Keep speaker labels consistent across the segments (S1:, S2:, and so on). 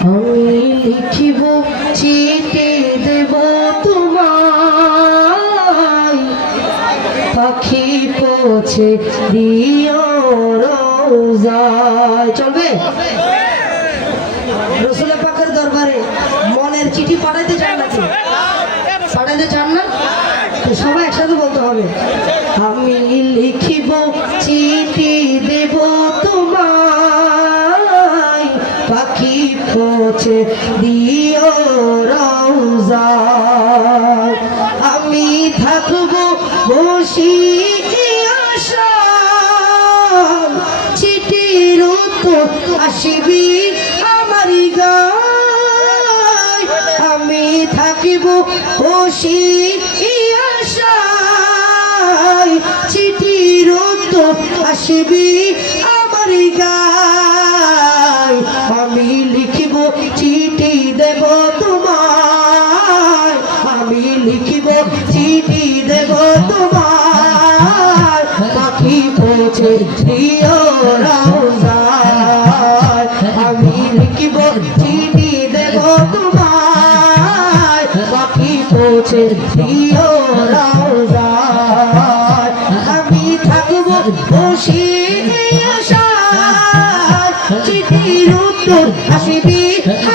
S1: আমি লিখিব চিঠি দেব পাখি দরবারে চিঠি পাঠাইতে চান পাঠাইতে চান না? সবাই একসাথে বলতে হবে। আমি লিখিব চিঠি পৌঁছে দিও রওজায় আমি থাকব বসি চিঠির আসিবি আমারি আমি থাকিব বসি চিঠির আসিবি আমারি গায়। চিঠি দেব তোমায় পাখি পৌঁছে দিও রওজায় আমি লিখিব চিঠি দেব তোমায় পাখি পৌঁছে দিও রওজায় আমি থাকব বসে চিঠির উত্তর আসিবি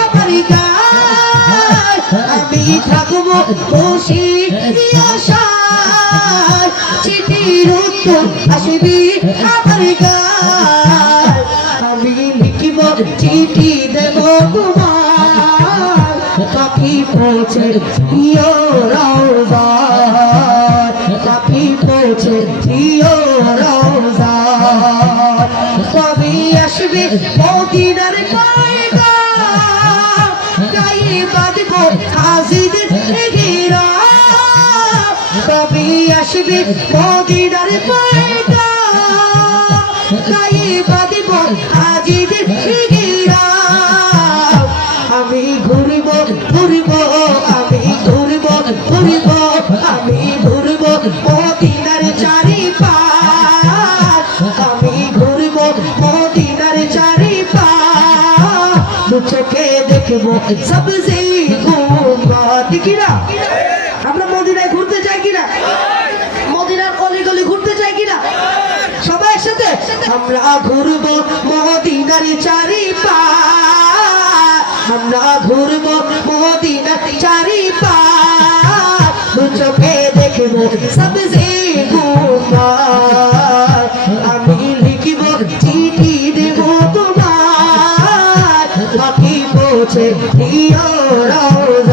S1: আমার গায় আমি থাকব বসে আশায় চিঠির উত্তর আসিবি আমার গায়। আমি লিখিব চিঠি দেব পাখি পৌঁছে দিও রওজায়। পাখি পৌঁছে দিও রওজায়। কবি আসবে মদিনার পায়গা? গায়ে ঘেরা কবি আসবে মদিনার পায়গা গায়ে বাঁধব হাজিদের ঘেরা আমি ঘুরব ঘুরব, আমি ঘুরব ঘুরব, আমি চোখে দেখব সবজে ঘুমত কিনা আমরা মদিনায় ঘুরতে চাই কিনা? মদিনার অলি গলি ঘুরতে চাই কিনা? সবাই একসাথে? আমরা ঘুরবো মদিনার চারি পা আমরা ঘুরবো মদিনার চারি পা দু চোখে দেখব সবজে ঘুমার আমি লিখিব, চিঠি দেব তোমার। পাখি পৌঁছে দিও রওজা।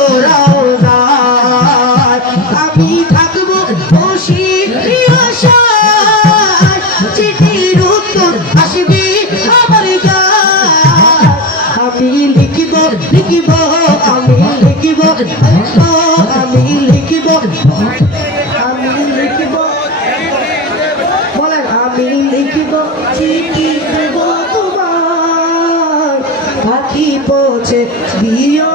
S1: আমি লিখিব আমি লিখিব বলেন লিখিব চিঠি দেব তোমার পৌঁছে দিও